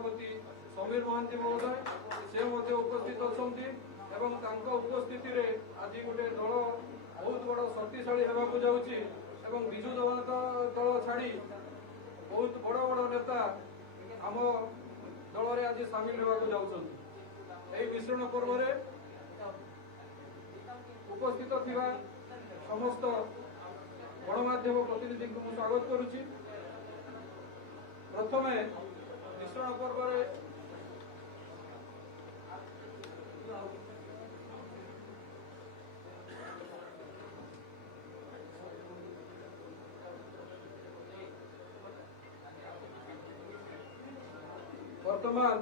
सभापति समीर महांती महोदय से उपस्थित अच्छा उपस्थिति रे आज गोटे दल बहुत बड़ शक्तिशाली होगा जाऊँगी विजु जनता दल छाड़ी बहुत बड़ बड़ नेता आम दल में आज सामिल होगा जाऊँगी मिश्रण पर्व उपस्थित थिबा समस्त गणमाध्यम प्रतिनिधि को स्वागत करुच्ची। प्रथम मिश्रण पर्व वर्तमान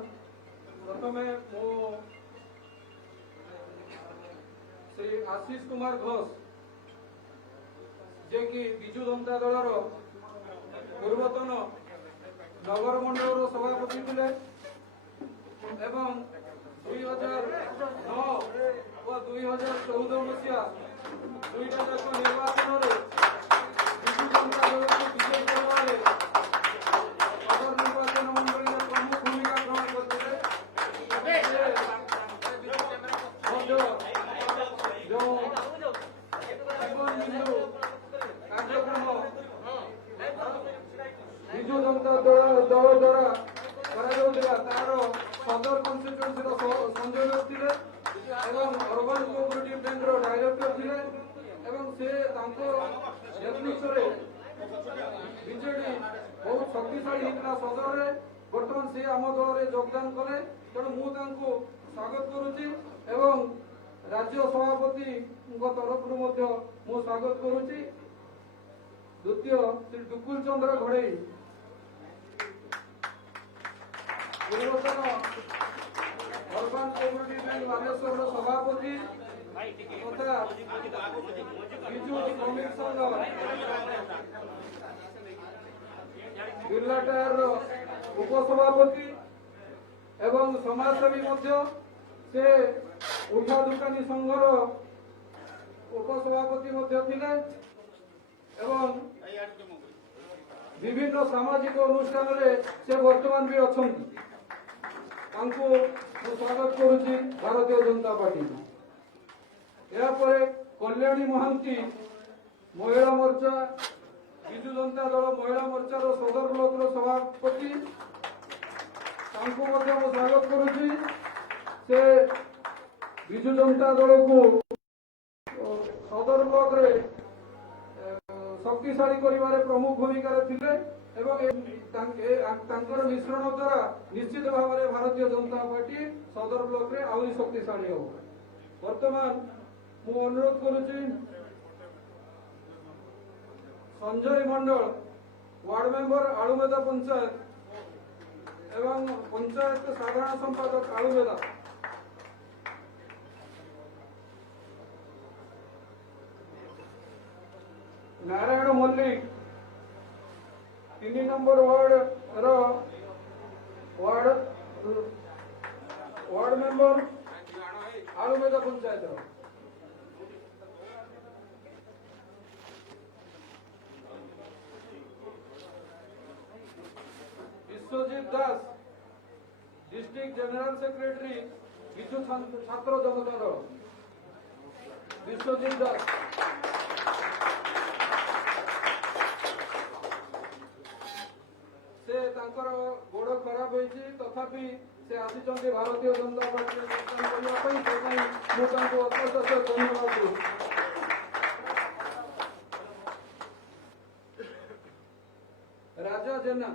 प्रथम श्री आशीष कुमार घोष जे कि विजु जनता दल पूर्वतन नगर मंडल सभापति थे एवं 2009 और 2014 मसीहा दुईटा जाक निर्वाचन में विजु जनता दल को विजय करने सदर निर्वाचन मंडल में प्रमुख भूमिका ग्रहण करते विजु जनता दल द्वारा तार सदर कन्स्टिट्यूएंसी संजय थे अर्बन कोऑपरेटिव बैंक डायरेक्टर थे से नेतृत्व बीजेडी बहुत शक्तिशाली होता सदर में बर्तमान से आम दल में योगदान कले तेणु मुझे स्वागत करुच्ची राज्य सभापति तरफ स्वागत करुच्ची। द्वितीय श्री डुकुल चंद्र घड़ई पूर्वतन अर्बन कोऑपरेटिव बैंक बालेश्वर सभापति तथा विजु श्रमिक संघ बिरला टायर उपसभापति एवं समाजसेवी से उठा दुकानी संघर उपसभापति थे एवं विभिन्न सामाजिक अनुष्ठान से वर्तमान भी अच्छा स्वागत करुच्ची भारतीय जनता पार्टी। यापर कल्याणी महांती महिला मोर्चा विजु जनता दल महिला मोर्चार सदर ब्लॉक सभापति स्वागत करुच्ची। से विजु जनता दल को सदर ब्लॉक रे शक्तिशाली करिवारे प्रमुख भूमिका थे मिश्रण द्वारा निश्चित भाव में भारतीय जनता पार्टी सदर ब्लॉक रे आहरी शक्तिशाली हो। वर्तमान मु अनुरोध करुच्ची संजय मंडल वार्ड मेंबर आलुमेदा पंचायत एवं पंचायत साधारण संपादक Alumeda Narayan Mallik 3 number ward member Alumeda panchayat Biswajit Das district general secretary Biju Chhatra Janata दल विश्वजीत दास से गोड़ खराब होती तथापि से आसी भारतीय जनता पार्टी योगदान करने धन्यवाद दूँ। राजा जेना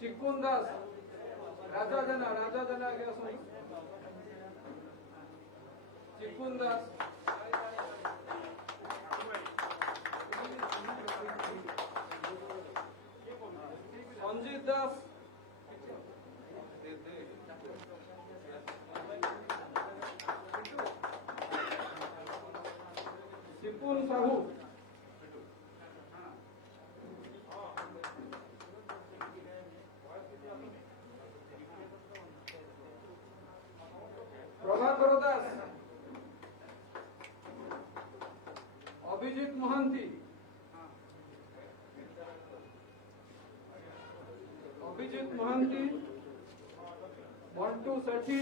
चिकुन दास राजा जना गया चिकुन दास संजीत दास सिपुन साहू महांती, अभिजीत महांती, मंटू सेठी,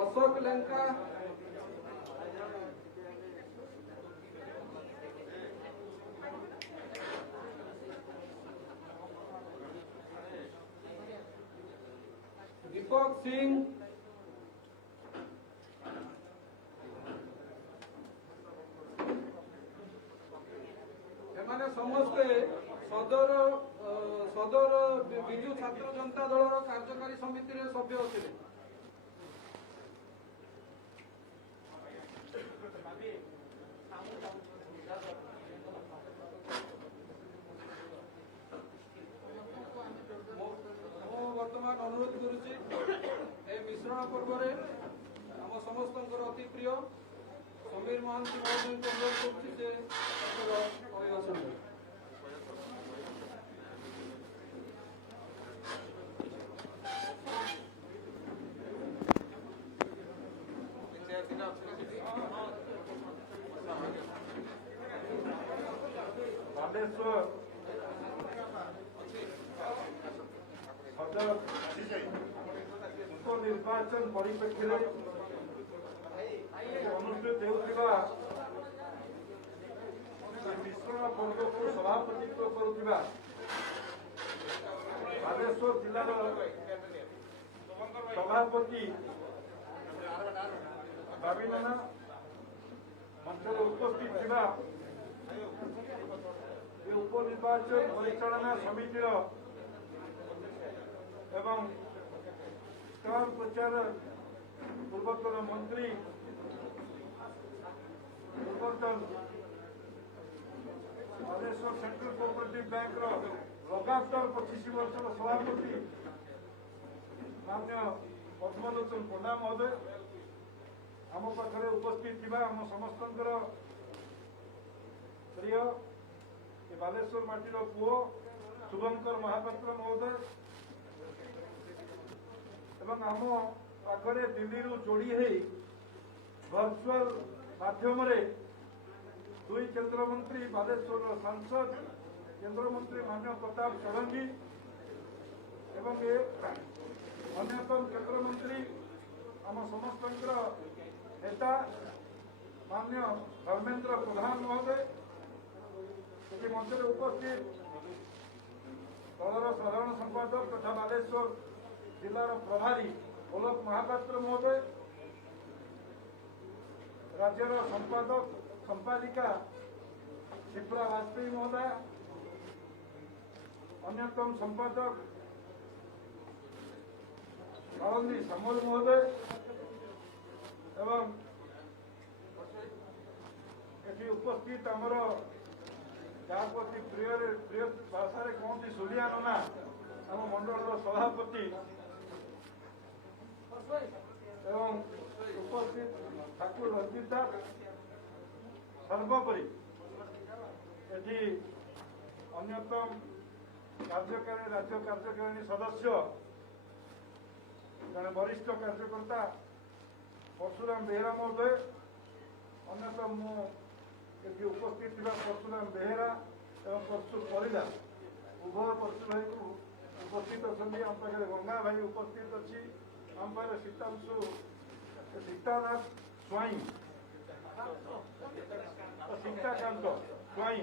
अशोक लंका, दीपक सिंह, एमाने समस्ते सदर विजु छात्र जनता दल कार्यकारी समिति सभ्य थे। वर्तमान अनुरोध करुच्ची मिश्रण पर्व आम समस्त अति प्रिय समीर महांती महोदय को अनुरोध करुच्ची बालेश्वर सदर उपनिर्वाचन परिप्रेक्षी अनुष्ठित होता मिश्रण पर्व को सभापतित्व करुवा बालेश्वर जिलार सभापति बाबीनाना मंचर उपस्थित थिबा उपनिर्वाचन परिचालना समितिर एवं स्टार प्रचार पूर्वतन मंत्री पूर्वतन बालेश्वर सेंट्रल कोऑपरेटिव बैंक लगातार 25 वर्ष सभापति मान्य पद्मलोचन पंडा महोदय आम पाखे उपस्थित थिबा आम समस्त प्रिय बालेश्वर माटीर पुओ शुभंकर महापात्र महोदय एवं आम पाखे दिल्ली जोड़ी है वर्चुअल माध्यम दुई केंद्र मंत्री बालेश्वर सांसद केंद्र मंत्री मान्य प्रताप षडंगी एवं अन्यतम केंद्र मंत्री आम समस्त नेता मान्य धर्मेंद्र प्रधान महोदय मंच उपस्थित दलर साधारण संपादक तथा बालेश्वर जिलार प्रभारी गोलक महापात्र महोदय राज्यर संपादक संपादिका शिप्रा वाजपेयी महोदय अन्यतम संपादक आनंदी सामल महोदय एवं ये उपस्थित आमर जहाँप्रति प्रिय भाषा कहते सुलिया नना आम मंडल सभापति एवं उपस्थित ठाकुर रंजित दास सर्वोपरि ये अन्यतम कार्यकारी राज्य कार्यकारिणी सदस्य जड़े वरिष्ठ कार्यकर्ता परशुराम बेहेरा महोदय अन्यतम ये उपस्थित परशुराम बेहेरा एवं परशुर परिदा उभय परशु भाई को उपस्थित अच्छा आम पाखे गंगा भाई उपस्थित अच्छी आम पाखे सीतांशु सीतानाथ स्वाई सीताकांत स्वाई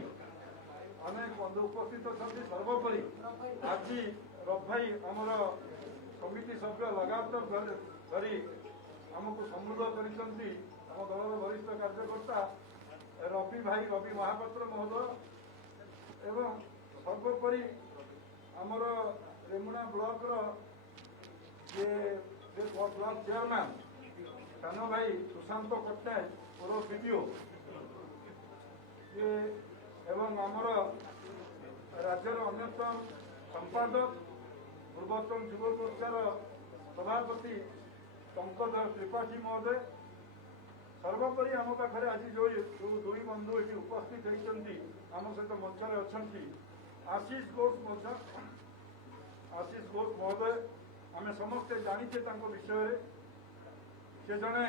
अनेक बंधु उपस्थित अच्छा सर्वोपरि आज रफ भाई आमर समिति सभ्य लगातार धरी आमको समृद्ध कर दलर वरिष्ठ कार्यकर्ता रवि भाई रवि महापात्र महोदय एवं सर्वोपरि आमर रेमुणा ब्लॉक ब्लॉक चेयरमैन सान भाई सुशांत पट्टनायक पूर्व वीडियो ये एवं आमर राज्यर अन्यतम संपादक पूर्वतन युव मोर्चार सभापति पंकज त्रिपाठी महोदय सर्वोपरि आम पाखे आज जो दुई बंधु ये उपस्थित होती आम सहित मंचर अच्छा आशीष घोष आशीष घोष महोदय आम समस्ते जानीचे विषय से जड़े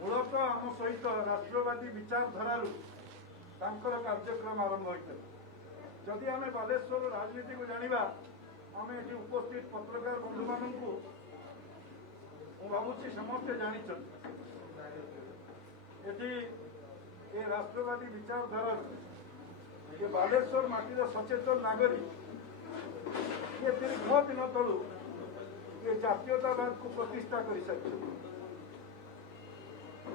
मूलतः आम सहित राष्ट्रवादी विचारधार कार्यक्रम आरंभ होता जदि आम बालेश्वर राजनीति को जाना आम ये उपस्थित पत्रकार बंधु मान भावुँ समस्ते जानी ये राष्ट्रवादी विचारधारा ये बालेश्वर माटीर सचेतन नागरिक ये दीर्घ दिन तलू ये जातीयतावाद को प्रतिष्ठा कर सारी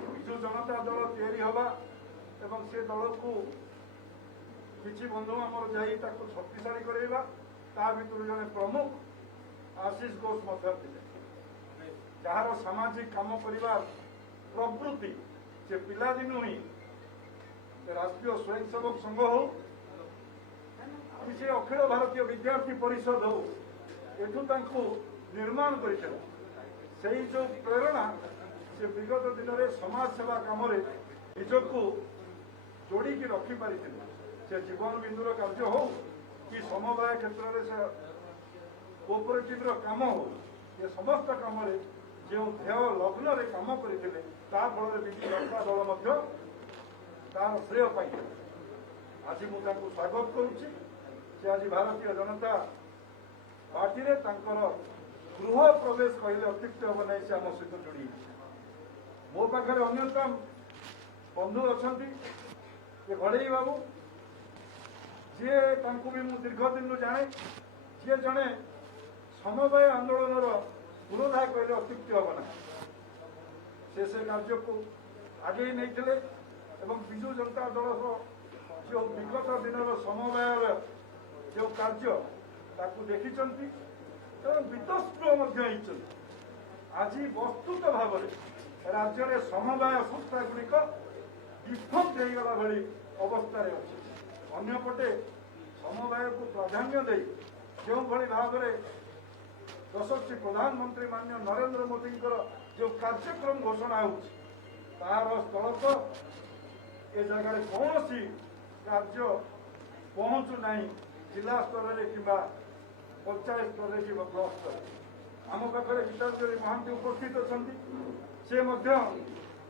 विजु जनता दल तैयारी हवा एवं से दल को किसी बंधु आमर जाई शक्तिशाली करवा ता भर जड़े प्रमुख आशीष घोष जार सामाजिक काम करने प्रवृत्ति से पिलादिनू ही राष्ट्रीय स्वयंसेवक संघ हो से अखिल भारतीय विद्यार्थी परिषद हो एठू निर्माण कर जो प्रेरणा से विगत दिन में समाज सेवा कम निजक जोड़ी रखिपारी से जीवन बिंदुर कार्य हो कि समवाय क्षेत्र में कोऑपरेटिव काम हो ये समस्त कम जो ध्येय लग्न में कम करते फल विजु जनता दल तार श्रेय पाई आज मुझे स्वागत करुच्ची से आज भारतीय जनता पार्टी रे गृह प्रवेश कहले अत्युक्त हम ना से आम सहित जोड़ी मो पाखे अन्यतम बंधु अच्छा ये घड़ई बाबू जी भी मुझे दीर्घ दिन जाने जी जड़े समवाय आंदोलन पुरोधा कहले अत्युक्त हम ना से कार्य को आगे नहीं एवं विजु जनता दल जो विगत दिन समवाय जो कार्य देखी वितस्पृह आज वस्तुत भाव राज्य में समवाय संस्था गुड़िक विफल होगला भाई अवस्था अच्छी अंपटे समवाय को प्राधान्य दे जो भाव में यशस्वी प्रधानमंत्री माननीय नरेंद्र मोदी जो कार्यक्रम घोषणा तार स्थल ए जगह कौन सी कार्य पहुँचु ना जिला स्तर में कि पंचायत स्तर में कि ब्लक स्तर आम पाखे गीतांजलि महांती उपस्थित अच्छा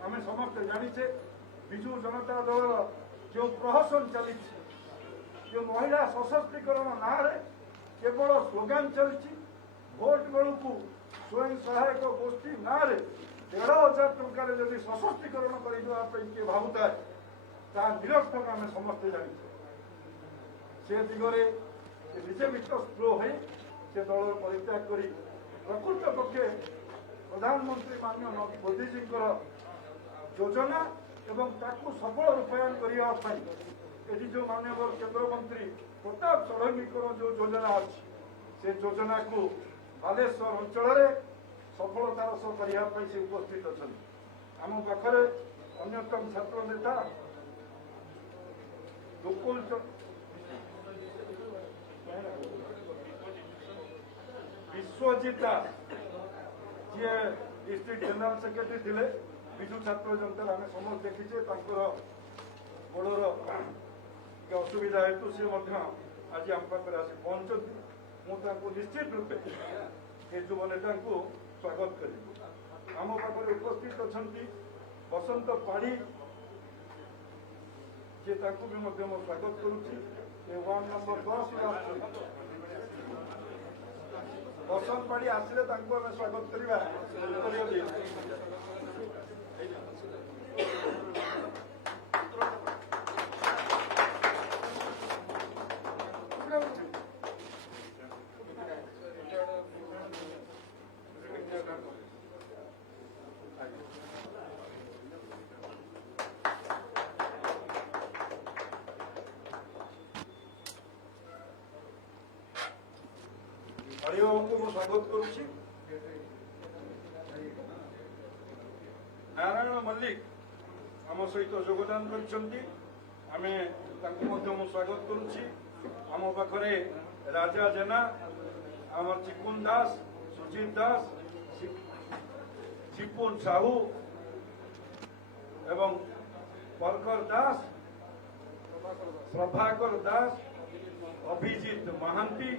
आम समस्ते जानीचे विजु जनता दल जो प्रहसन चली जो महिला सशक्तिकरण ना केवल स्लोगान चलती भोट बेलू स्वयं सहायक गोष्ठी ना 1,500 टंकार जब सशक्तिकरण कर भावुता ता निरर्थक आम समस्ते जानी से दिगरे निजे वितस्पृह हो से दल परित्याग कर प्रकृत पक्षे प्रधानमंत्री माननीय मोदीजी योजना एवं ताकू सफल रूपायन करने ये जो माननीय केंद्र मंत्री प्रताप षडंगी जो योजना अच्छी से योजना को बालेश्वर अंचल सफलतार सह करने से उपस्थित अच्छा आम पाखे अन्यतम छात्र नेता Vishwajit Das ji district general secretary थे विजु छात्र जनता आम समस्त देखीचे गोड़र असुविधा हेतु सी आज आम पाखे आसी पहुंचती मुझे निश्चित रूपे ये युव नेता स्वागत करी आम पाखे उपस्थित अच्छा बसंत पाढ़ी जे भी स्वागत करुच्ची वार्ड नंबर 10 बसंत पाढ़ी आसिले स्वागत करवा को स्वागत करुच्ची नारायण मल्लिक आम सहित योगदान कर स्वागत करुच्ची आम पाखे राजा जेना आम चिकुन दास सुजीत दास सिपुन साहू एवं परकर दास प्रभाकर दास अभिजित महांती,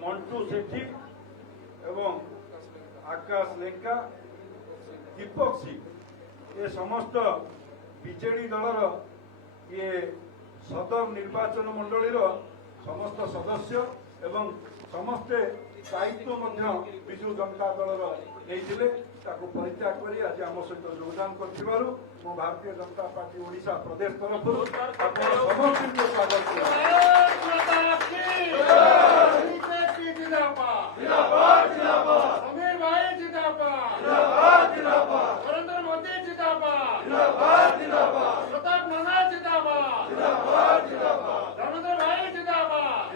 मंटू सेठी एवं आकाश लेंका, दीपक सिंह ये समस्त बीजेडी दलर ये सदर निर्वाचन मंडलीर समस्त सदस्य एवं समस्ते दायित्व विजु जनता दलर नहीं परित्याग कर आज आम सहित योगदान कर भारतीय जनता पार्टी ओडिशा प्रदेश तरफ समस्त स्वागत समीर भाई जिंदाबाद, नरेंद्र मोदी जिंदाबाद, प्रताप नाना जिंदाबाद, रविंद्र भाई जिंदाबाद,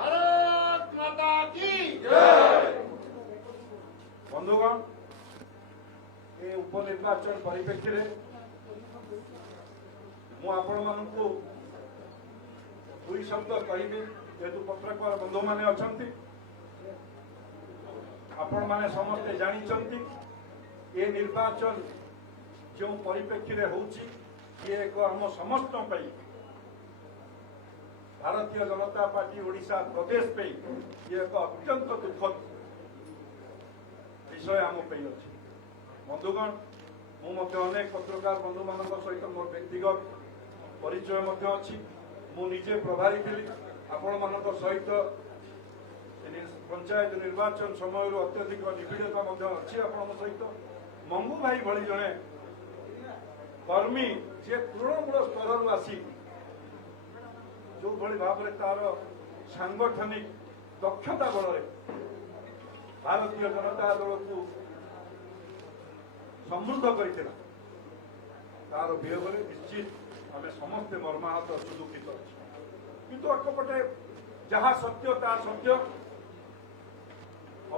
भारत माता की बंधुगण ये उपनिर्वाचन परिप्रेक्षी में मुझे दुई शब्द कहि जेहेतु पत्रकार बंधु मैंने अच्छा आपण मैंने समस्ते जानी ये निर्वाचन जो परिप्रेक्षी में होची एक आम समस्त भारतीय जनता पार्टी ओडिशा प्रदेश पे ये एक अत्यंत दुखद विषय आम पे अच्छे बंधुगण मुझे अनेक पत्रकार बंधु मान सहित मोर व्यक्तिगत परिचय अच्छी मुझे प्रभारी थी आपण मान सहित पंचायत निर्वाचन समय अत्यधिक निबिड़ता अच्छी आपण सहित मंगू भाई भली जड़े कर्मी जे तृणमूल स्तर आसी जो भली भाव में तार सांगठनिक दक्षता बल भारतीय जनता दल को समृद्ध करथिला तार वियोग निश्चित आम समस्ते मर्माहत सुदुखित अच्छे किंतु एकपटे जहाँ सत्य ता सत्य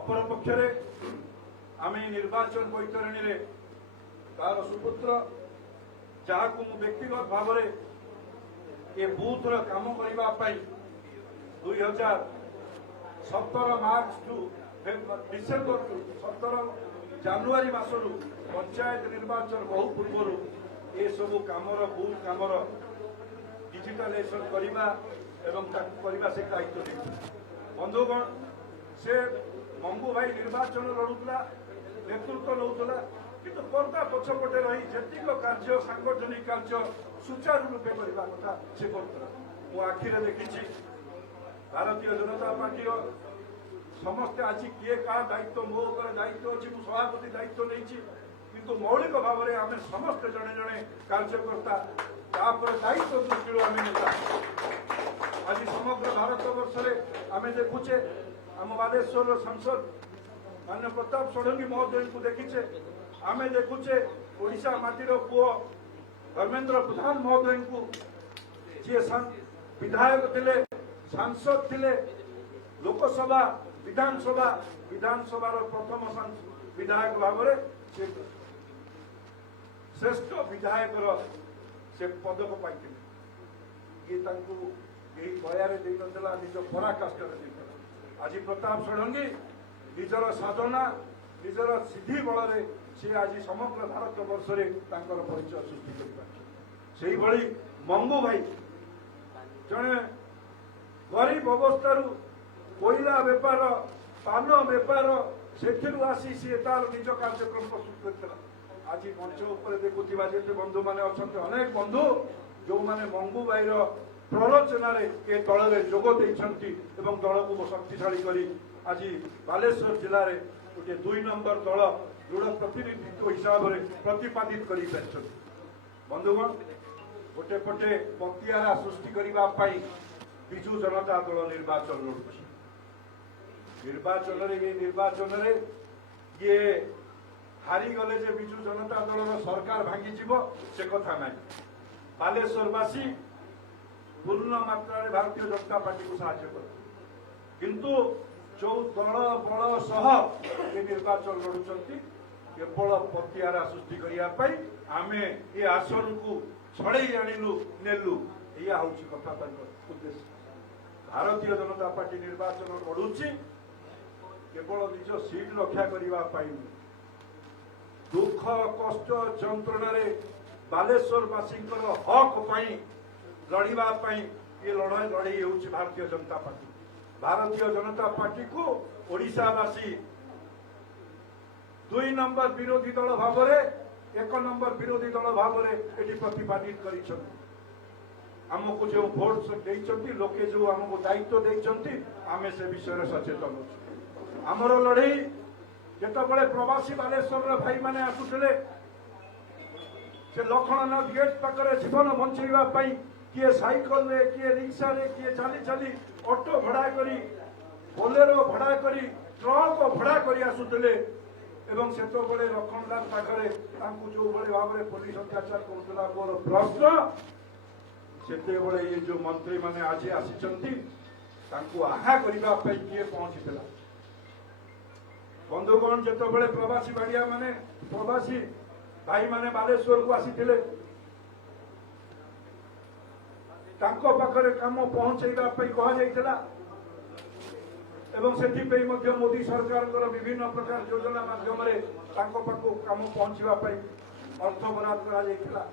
अपरपक्षरे आम निर्वाचन बैतरणी रे तार सुपुत्र जहाँ को व्यक्तिगत भाव में ये बूथ काम करने 2017 March to December to 17 January मासरू पंचायत निर्वाचन बहु पूर्व ये सब कामर बूथ कामर डिजिटालाइजेशन करने से दायित्व बंधुगण से मंगू भाई निर्वाचन लड़ुला नेतृत्व नौला किंतु पर्दा पछपटे रही जेतिक कार्य सांगठनिक कार्य सुचारू रूपे करने कथा से करता मो आखिरे देखी भारतीय जनता पार्टी समस्ते आज किए क्या दायित्व मो दायित्व अच्छी सभापति दायित्व नहीं किंतु मौलिक भाव में आम समस्ते जड़े जड़े कार्यकर्ता दायित्व दृष्टि आम नेता आज समग्र भारत वर्ष में आम देखुचे आम बालेश्वर सांसद मान्य प्रताप षडंगी महोदय को देखीचे आम देखुचे ओडिशा माटीर पुओ धर्मेंद्र प्रधान महोदय को जी विधायक थिले सांसद थिले लोकसभा विधानसभा प्रथम विधायक भाव में श्रेष्ठ विधायक से पदक पाई ये दया निज पराकाष्ठ आज प्रताप षडंगी निजर साधना निजर सिद्धि बल सी आज समग्र भारत वर्ष में परिचय सृष्टि कर मंगू भाई जड़े गरीब अवस्था कोईला बेपार पान बेपार से आसी सी तार निज कार्यक्रम प्रस्तुत करता आज मंच उपर देखुवा जिते बंधु मैंने अच्छा अनेक बंधु जो मैंने मंगू भाई प्ररोचन ये दल में जोग देती दल को शक्तिशाली कर आज बालेश्वर जिले में गोटे 2 नंबर दल दृढ़ प्रतिनिधित्व हिसाब से प्रतिपादित कर बंधुगण गोटे पटे पतिआरा सृष्टि करने विजु जनता दल निर्वाचन लड़ुଛି निर्वाचन ये हारी गले जे विजु जनता दल सरकार भांगी से कथा ना बालेश्वरवासी पूर्ण मात्रा भारतीय जनता पार्टी को साहाय्य कर किंतु जो दल बल सह ये निर्वाचन लड़ुंट केवल पतिआरा सृष्टि करने आम ये आसन को छड़े आणिलु नेलु या हूँ कथा उद्देश्य भारतीय जनता पार्टी निर्वाचन लड़ुची केवल निज सीट रक्षा करने दुख कष्ट जंत्रणा बालेश्वरवासी हक लड़ाई ये लड़ाई होउछि भारतीय जनता पार्टी। भारतीय जनता पार्टी को ओडिशावासी 2 नंबर विरोधी दल भाव में 1 नंबर विरोधी दल भाव में एटी प्रतिपादित करिसथि। आमको जो भोट देइछथि लोके जो हमको दायित्व देइछथि आमे से विषय सचेतन अछि। हमर लड़ाई जेतबळे प्रवासी बालेश्वर भाई माने आसुतले से लखननाथ गेट पाखरे जीवन बंचाइबा पई किए साइकल रे किए रिक्शा रे किए चली चली ऑटो भड़ा करी बोलेरो भड़ा करी ट्रक भड़ा करी आसुतले एवं सेतबळे लखननाथ पाखरे तांकु जो बळे भाबरे पुलिस अत्याचार करथला मोर प्रश्न सेतेबळे ये जो मंत्री माने आज आसीचंती तांकु आहा करिबा पई किए पहुंचीतला। बंधुगण जेतबळे प्रवासी भाड़िया माने प्रवासी भाई माने बालेश्वर को आसीथिले तांको पाखरे काम पहुंचैबा पई कहा जायतिला एवं सेठी पे मध्य मोदी सरकार विभिन्न प्रकार योजना माध्यम रे तांको पाखो काम पहुंचीबा पई अर्थ बराद करा जायतिला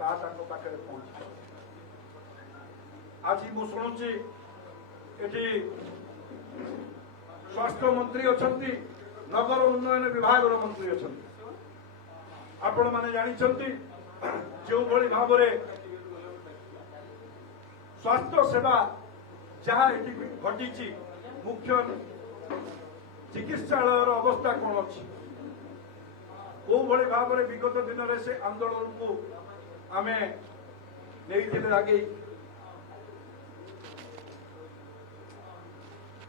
ता तांको पाखरे पहुंची। आज मु सुनुची एठी स्वास्थ्य मंत्री अछंती नगर उन्नयन विभाग मंत्री अछंती। आपण माने जानिछंती जो भली भाव रे स्वास्थ्य सेवा जहाँ एटी घटी मुख्य चिकित्सालय अवस्था कौन अच्छी को भली भाव में विगत दिन में से आंदोलन को आमे नहीं आगे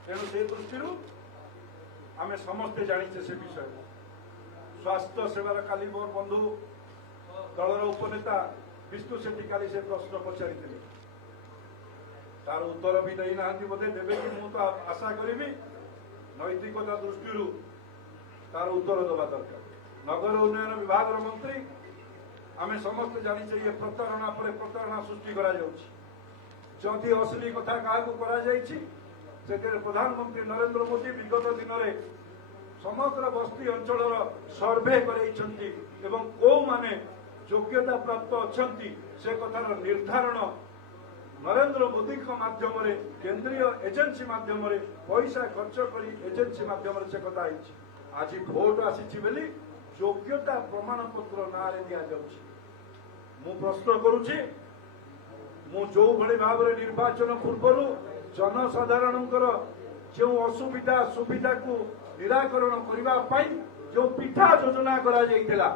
तेणु से दृष्टि आमे समस्ते जानिचे से विषय स्वास्थ्य सेवार काली मोर बंधु दलर उपनेता विष्णु शेट्टी काली से प्रश्न पचारि तार उत्तर भी दे ना बोधे देवे कि मु तो आशा करी नैतिकता दृष्टि तार उत्तर दबा दरकार। नगर उन्नयन विभाग मंत्री आमे समस्त जानिचे ये प्रतारणा पर प्रतारणा सृष्टि करा जाउछि। जदि असली कथा काहाकु करा जाइछि से प्रधानमंत्री नरेंद्र मोदी विगत दिन में समग्र बस्ती अंचल सर्वे कराइछंती एवं को माने योग्यता प्राप्त अछंती से कथार निर्धारण नरेंद्र मोदी माध्यम रे केंद्रीय एजेंसी माध्यम रे पैसा खर्च करी एजेंसी माध्यम से कथा आइछि। आज भोट आसी बेली योग्यता प्रमाण पत्र ना रे दिया जाउछि। मु प्रश्न करूछि मु जो भली भाव रे निर्वाचन पूर्व जनसाधारण जो असुविधा सुविधा को निराकरण करने जो पिठा योजना करा जाइथिला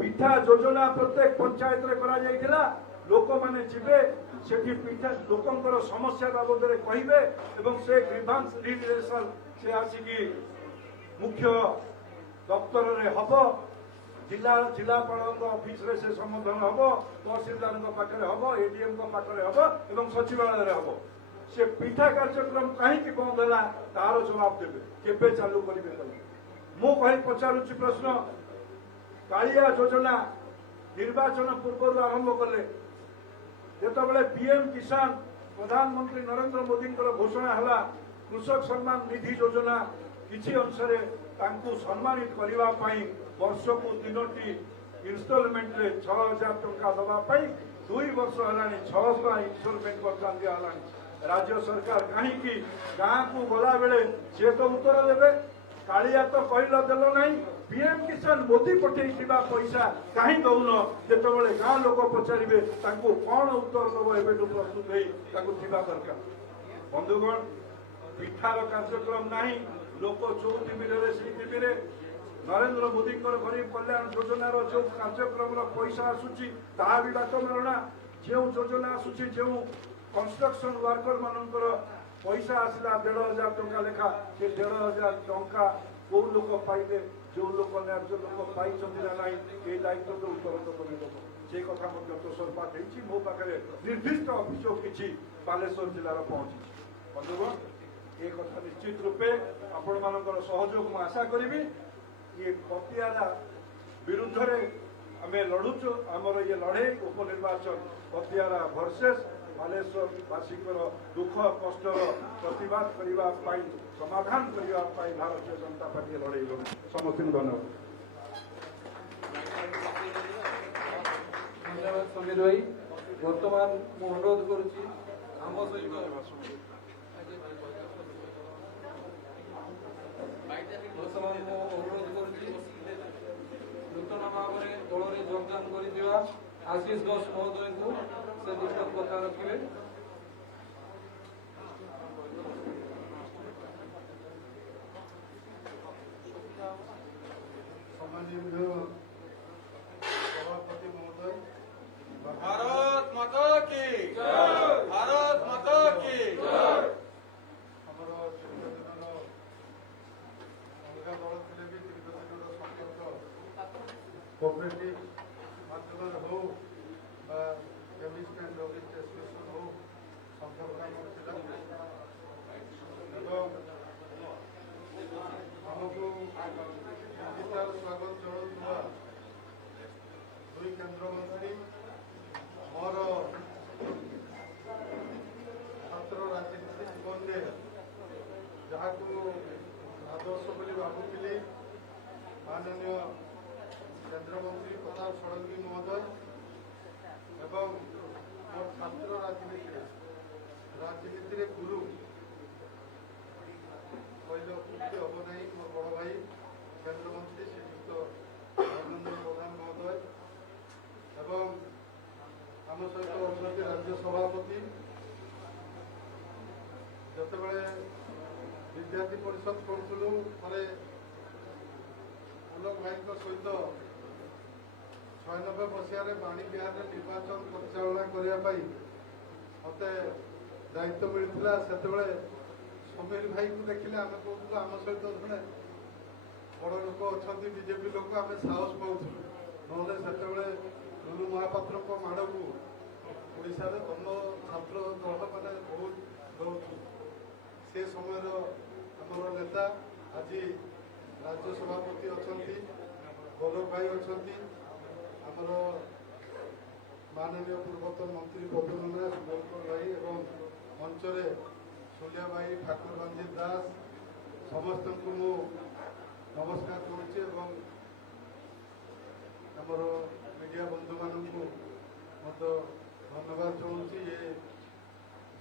पिठा योजना प्रत्येक पंचायत रे करा जाइथिला लोक माने जिबे सेठी पिठा लोकंकर समस्या बाबद रे कहिबे एवं से ग्रीवांस रिलेशन से आसीकी मुख्य दफ्तर रे हबो जिलापाल ऑफिस रे से समाधान हबो तहसीलदार पाखरे हबो एडीएम पाखरे हबो एवं सचिवालय रे हबो से पिठा कार्यक्रम कहीं बंद है तार जवाब देवे केबे चालू करेंगे मु कहीं पचारुची प्रश्न कालिया योजना निर्वाचन पूर्व आरंभ कले जितेबाला पीएम किसान प्रधानमंत्री नरेंद्र मोदी घोषणा है कृषक सम्मान निधि योजना किसी अंश सम्मानित करने वर्ष को 3टी इनस्टॉलमेंट रे 6000 टंका दवाई 2 वर्ष है 600 इनस्टॉलमेंट बर्तमान दिया राज्य सरकार कहीं गाँ को गला बेले सी तो उत्तर देवे कालिया तो कहल देल ना पीएम किसान मोदी पठे पैसा कहीं दौन जिते गाँ लोक पचारे कौन उत्तर दब ए प्रस्तुत होगा दरकार। बंधुगण पिठार कार्यक्रम ना लोक जो टीवी से टीवी नरेंद्र मोदी गरीब कल्याण योजनार जो कार्यक्रम पैसा आसूची ता भी बात मारणा जो योजना आसूची जो कंस्ट्रक्शन वर्कर मानकर पैसा आसला 1500 टंका लेखा से 1500 टंका कौ लोक पाइले जो लोक न्याय लोक पाई ना ये दायित्व तो उत्तर देव से कथा तोषरपात मो पाखे निर्दिष्ट अभियोग किसी बालेश्वर जिलार पहुंची। बंधुगण ये कथा निश्चित रूपे आपण मान सहयोग मु आशा करी ये पतियारा विरुद्ध आम लड़ुचु आमर ये लड़े उपनिर्वाचन पतियारा वर्सेस बालेश्वर वासी दुख कष्ट प्रतिवाद करने समाधान करने भारतीय जनता पार्टी लड़े समस्त धन्यवाद। धन्यवाद समीर भाई। ବର୍ତ୍ତମାନ ମୁଁ ଅନୁରୋଧ କରୁଛି ଆମ ସହିତ ବର୍ତ୍ତମାନ ମୁଁ ଅନୁରୋଧ କରୁଛି ନୂତନ ଭାବରେ ଦଳରେ ଯୋଗଦାନ କରିଥିବା ଆଶିଷ ଘୋଷ ମହୋଦୟଙ୍କୁ ସେ ନିଜ କଥା ରଖିବେ। ସମ୍ମାନିତ ସଭାପତି ମହୋଦୟ, भारत माता की भारत माता की ଆମର ଦୀର୍ଘଦିନର ଅଲଗା ଦଳ ଥିଲେ ବି ଦୀର୍ଘଦିନର ସମ୍ପର୍କ କୋଅପରେଟିଭ ମାଧ୍ୟମରେ ହଉ ବା କେମିଷ୍ଟ ଆଣ୍ଡ ଲବିଷ୍ଟ ଆସୋସିଏସନ ହଉ ସମ୍ପର୍କ ଆମର ଥିଲା ଏବଂ ଆମକୁ ଡିଜିଟାଲ ସ୍ୱାଗତ ଜଣାଉଥିବା ଦୁଇ କେନ୍ଦ୍ରମନ୍ତ୍ରୀ ମୋର ଛାତ୍ର ରାଜନୀତି ଜୀବନରେ ଯାହାକୁ ଆଦର୍ଶ ବୋଲି ଭାବୁଥିଲି ମାନନୀୟ କେନ୍ଦ୍ରମନ୍ତ୍ରୀ ପ୍ରତାପ ଷଡ଼ଙ୍ଗୀ ମହୋଦୟ ଏବଂ ମୋ ଛାତ୍ର ରାଜନୀତିରେ ଗୁରୁ କହିଲେ ଅତ୍ୟୁକ୍ତି ହେବ ନାହିଁ ମୋ ବଡ଼ ଭାଇ କେନ୍ଦ୍ରମନ୍ତ୍ରୀ ଶ୍ରୀଯୁକ୍ତ ଧର୍ମେନ୍ଦ୍ର ପ୍ରଧାନ ମହୋଦୟ ଏବଂ ଆମ ସହିତ ଅଛନ୍ତି ରାଜ୍ୟ ସଭାପତି। ଯେତେବେଳେ ବିଦ୍ୟାର୍ଥୀ ପରିଷଦ କରୁଥିଲୁ ଥରେ ପୁଲକ ଭାଇଙ୍କ ସହିତ 96 ମସିହାରେ ବାଣୀ ବିହାରରେ ନିର୍ବାଚନ ପରିଚାଳନା କରିବା ପାଇଁ ମୋତେ ଦାୟିତ୍ୱ ମିଳିଥିଲା। ସେତେବେଳେ ସମୀର ଭାଇଙ୍କୁ ଦେଖିଲେ ଆମେ କହୁଥିଲୁ ଆମ ସହିତ ଜଣେ ବଡ଼ ଲୋକ ଅଛନ୍ତି ବିଜେପି ଲୋକ, ଆମେ ସାହସ ପାଉଥିଲୁ। ନହେଲେ ସେତେବେଳେ ଲୁଲୁ ମହାପାତ୍ରଙ୍କ ମାଡ଼କୁ ଓଡ଼ିଶାରେ ଅନ୍ୟ ଛାତ୍ର ଦଳମାନେ ବହୁତ ଦେଉଥିଲେ। ସେ ସମୟର ଆମର ନେତା ଆଜି ରାଜ୍ୟ ସଭାପତି ଅଛନ୍ତି, ଗୌରବ ଭାଇ ଅଛନ୍ତି, ଆମର ମାନନୀୟ ପୂର୍ବତନ ମନ୍ତ୍ରୀ ପଦ୍ମନାଭ ସୁବଳକର ଭାଇ ଏବଂ ମଞ୍ଚରେ ସୁଲିଆ ଭାଇ, ଠାକୁର ରଞ୍ଜିତ ଦାସ ସମସ୍ତଙ୍କୁ ମୁଁ ନମସ୍କାର କରୁଛି ଏବଂ ଆମର ମିଡ଼ିଆ ବନ୍ଧୁମାନଙ୍କୁ ମଧ୍ୟ ଧନ୍ୟବାଦ ଜଣାଉଛି ଏ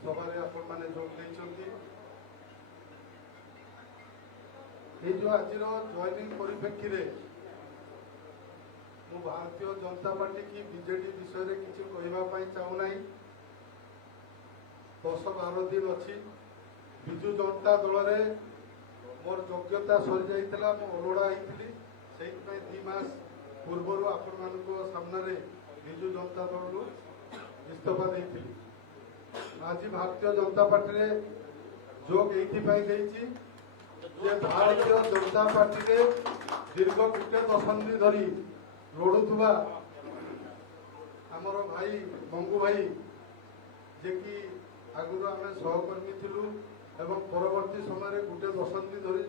ସଭାରେ ଆପଣମାନେ ଯୋଗ ଦେଇଛନ୍ତି। এই ଯେଉଁ ଆଜିର ଜଏନିଂ ପରିପ୍ରେକ୍ଷୀରେ ମୁଁ ଭାରତୀୟ ଜନତା ପାର୍ଟି କି ବିଜେଡି ବିଷୟରେ କିଛି କହିବା ପାଇଁ ଚାହୁଁନାହିଁ। 10-12 ଦିନ ଅଛି। ବିଜୁ ଜନତା ଦଳରେ ମୋର ଯୋଗ୍ୟତା ସରିଯାଇଥିଲା, ମୁଁ ଅଲୋଡ଼ା ହେଇଥିଲି। ସେଇଥିପାଇଁ 2 ମାସ ପୂର୍ବରୁ ଆପଣମାନଙ୍କ ସାମ୍ନାରେ ବିଜୁ ଜନତା ଦଳରୁ ଇସ୍ତଫା ଦେଇଥିଲି। ଆଜି ଭାରତୀୟ ଜନତା ପାର୍ଟିରେ ଯୋଗ ଏଇଥିପାଇଁ ଦେଇଛି ଯେ ଭାରତୀୟ ଜନତା ପାର୍ଟିରେ ଦୀର୍ଘ କେତେ ଦଶନ୍ଧି ଧରି ଲଢ଼ୁଥିବା ଆମର ଭାଇ ମଙ୍ଗୁ ଭାଇ ଯିଏକି ଆଗରୁ ଆମେ ସହକର୍ମୀ ଥିଲୁ ଏବଂ ପରବର୍ତ୍ତୀ ସମୟରେ ଗୋଟେ ଦଶନ୍ଧି ଧରି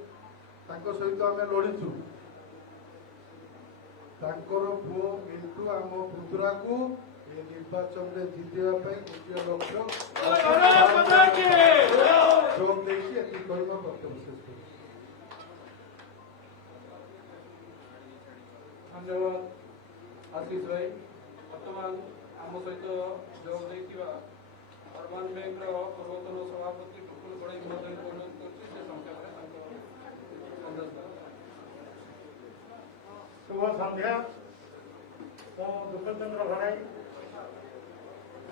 ତାଙ୍କ ସହିତ ଆମେ ଲଢ଼ିଛୁ। ତାଙ୍କର ପୁଅ ମିଣ୍ଟୁ ଆମ ପୁତୁରାକୁ ଏ ନିର୍ବାଚନରେ ଜିତିବା ପାଇଁ ଗୋଟିଏ ଲକ୍ଷ୍ୟ ଯୋଗ ଦେଇଛି। ଏତିକି କହିବା ବକ୍ତବ୍ୟ ଶେଷ କରୁଛି। ଧନ୍ୟବାଦ ଆଶିଷ ଭାଇ। ବର୍ତ୍ତମାନ ଆମ ସହିତ ଯୋଗ ଦେଇଥିବା ଅର୍ବାନ ବ୍ୟାଙ୍କର ପୂର୍ବତନ ସଭାପତି ଟୁକୁଲ ଗଡ଼େଇ ମହୋଦୟଙ୍କୁ ଅନୁରୋଧ କରୁଛି ସେ ସଂକ୍ଷେପରେ ତାଙ୍କ ସନ୍ଦେଶ ଦେବେ। शुभ संध्या। ମୁଁ ଦୁଃଖଚନ୍ଦ୍ର ଘଡ଼ାଇ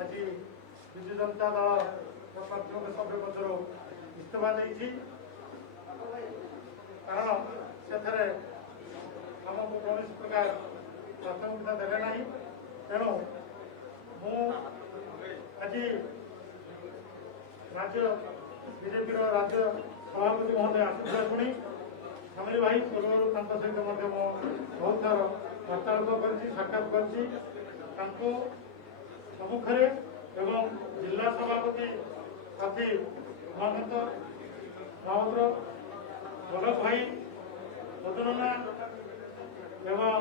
आज ବିଜୁ ଜନତା ଦଳ ପ୍ରାଥମିକ ସଭ୍ୟ ପଦରୁ ଇସ୍ତଫା ଦେଇଛି। କାରଣ ସେଥିରେ ଆମକୁ କୌଣସି ପ୍ରକାର ପ୍ରାଥମିକତା ଦେଲେ ନାହିଁ। ତେଣୁ ମୁଁ ଆଜି ରାଜ୍ୟ ବିଜେପିର ରାଜ୍ୟ ସଭାପତି ମହୋଦୟ ଆଶିଷ ଶୁଣି ସମୀର ଭାଇ ପୂର୍ବରୁ ତାଙ୍କ ସହିତ ମଧ୍ୟ ମୁଁ ବହୁତ ଥର ବାର୍ତ୍ତାଳାପ କରିଛି, ସାକ୍ଷାତ କରିଛି। ତାଙ୍କୁ ସମ୍ମୁଖରେ ଏବଂ ଜିଲ୍ଲା ସଭାପତି ପ୍ରାର୍ଥୀ ଉମାକାନ୍ତ ମହାପାତ୍ର, ଗୋଲକ ଭାଇ, ପଦ୍ମନାଭ ଏବଂ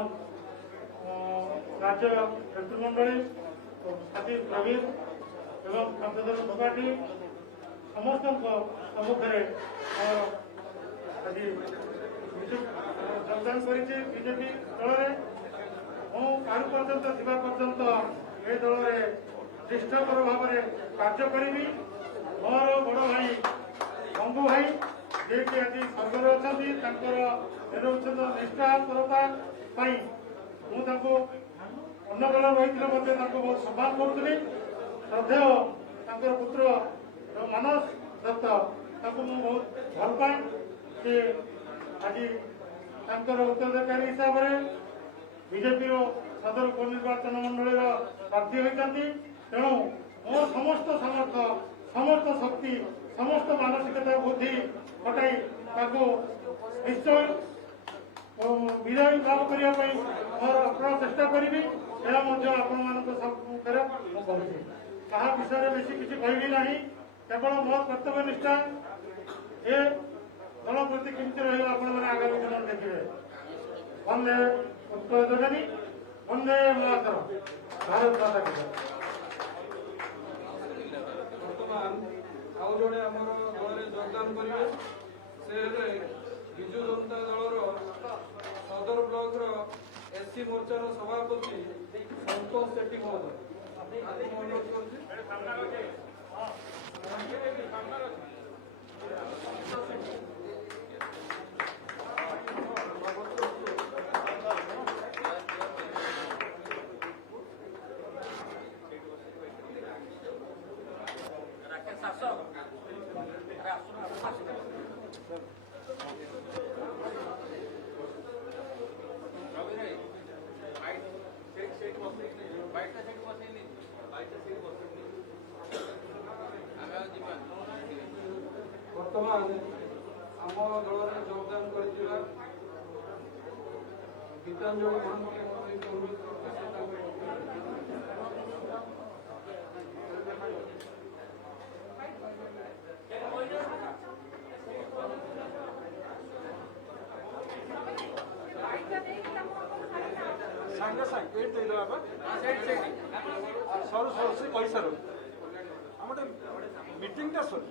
ରାଜ୍ୟ ନେତୃମଣ୍ଡଳୀ ସାଥୀ ପ୍ରବୀର ଏବଂ କାନ୍ତଧର ତ୍ରିପାଠୀ ସମସ୍ତଙ୍କ ସମ୍ମୁଖରେ ଆଜି ଯୋଗଦାନ କରିଛି ବିଜେପି ଦଳରେ। ମୁଁ କାରୁ ପର୍ଯ୍ୟନ୍ତ ଥିବା ପର୍ଯ୍ୟନ୍ତ ଏ ଦଳରେ निष्ठापर भाव में कार्य करी मोर बड़ भाई मंगू भाई जे कि आज स्वर्गर अच्छा निष्ठापरता अन्नकला रही बहुत सम्मान करुली श्रद्धेय पुत्र मानस दत्त बहुत भल पाए से आज उत्तराधिकारी हिसाब से बीजेपी सदर उपनिर्वाचन मंडल प्रार्थी होती तेणु मोर समस्त सामर्थ्य समस्त शक्ति समस्त मानसिकता बुद्धि खटाई निश्चय विजय लाभ करने मोर अप्राण चेष्टा करी सम्मुखें क्या विषय बेसी किसी कहबी ना केवल मोर कर्तव्य निष्ठा ए दल प्रति केमती रहा आगामी दिन देखिए वंदे उत्कल जननी वंदे मातरम भारत माता की जय। बर्तमान आउ जड़े आम दल में योगदान करेंगे से हेले विजु जनता दल सदर ब्लॉक एससी मोर्चार सभापति संतोष सेठी महोदय अनुरोध कर बर्तमान आम दल में योगदान कर गीतांजलि महांती अनुरोध सागे सागे सर सर से कही सार आम मीटिंग सर